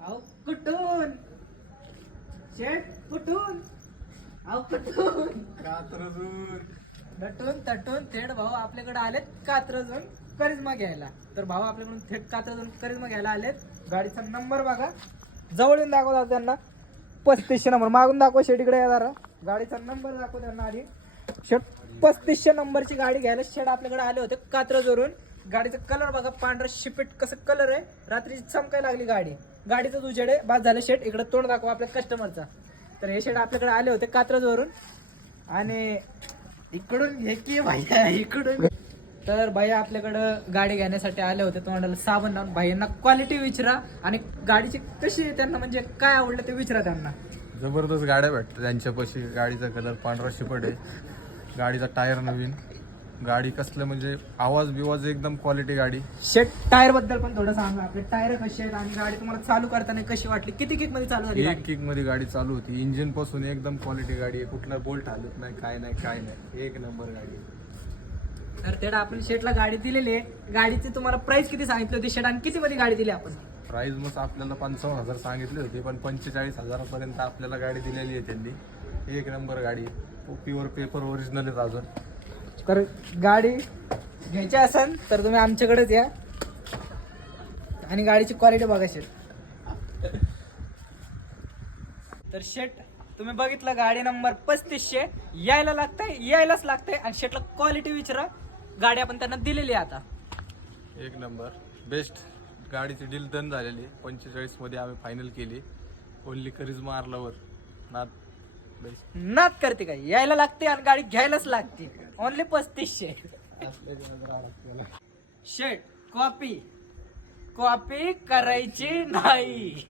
अहो कुठून शेट कुठून अहो कुठून नटून तटून थेट भाऊ आपल्याकडे आलेत कात्रजून करिश्मा घ्यायला. तर भाऊ आपल्याकडून थेट कात्रजून करिश्मा घ्यायला आलेत. गाडीचा नंबर बघा, जवळ येऊन दाखवतात त्यांना 3500 नंबर. मागून दाखवा शेट, इकडे या जरा. गाडीचा नंबर दाखव त्यांना आधी. शेट 3500 नंबरची गाडी घ्यायला शेट आपल्याकडे आले होते कात्रजवरून. गाडीचा कलर बघा, पांढरा शिपेट कसं कलर आहे, रात्री चमकायला लागली गाडी. गाडीचं उजेड आहे, बाद झालं. शेट इकडे तोंड दाखवा आपल्या कस्टमरचा. तर हे शेट आपल्याकडे आले होते कात्रजवरून आणि इकडून हे की भाई इकडून. तर भाई आपल्याकडं गाडी घेण्यासाठी आले होते. तोंडाला साबण लावून भाईंना क्वालिटी विचारा आणि गाडीची कशी आहे, त्यांना म्हणजे काय आवडलं ते विचारा त्यांना. जबरदस्त गाड्या भेटतात त्यांच्यापाशी. गाडीचा कलर पांढरा शिपट आहे, गाडीचा टायर नवीन, गाडी कसलं म्हणजे आवाज बिवाज एकदम क्वालिटी गाडी. शेट टायर बद्दल पण थोडं सांगा, आपले टायर कसे आहेत आणि गाडी तुम्हाला चालू करताना कशी वाटली, किती किक मध्ये चालू झाली? एक किक मध्ये गाडी चालू होती. इंजिन पासून एकदम क्वालिटी गाडी आहे, कुठला बोल्ट हालत नाही, काय नाही, एक नंबर गाडी आहे. तर तेवढा आपण शेटला गाडी दिलेली आहे. गाडीची तुम्हाला प्राइस किती सांगितली होती शेट आणि किती मध्ये गाडी दिली आपण? प्राइस मग आपल्याला 55,000 सांगितले होते, पण 45,000 पर्यंत आपल्याला गाडी दिलेली आहे त्यांनी. एक नंबर गाडी, प्युअर पेपर ओरिजिनल आहेत अजून. तर गाडी घ्यायची असेल तर तुम्ही आमच्याकडेच या आणि गाडीची क्वालिटी बघा शेट. तर शेट तुम्ही बघितलं, गाडी नंबर 3500. यायला लागतंय, यायलाच लागतंय आणि शेटला क्वालिटी विचारा. गाडी आपण त्यांना दिलेली आहे आता. एक नंबर बेस्ट गाडीची डील डन झालेली. 45 मध्ये आम्ही फायनल केली. ओनली करिश्मा आरलावर नाद बेस्ट. नाद करते काय, यायला लागते आणि गाडी घ्यायलाच लागते. ओनली 3500. शेट कॉपी करायची नाही.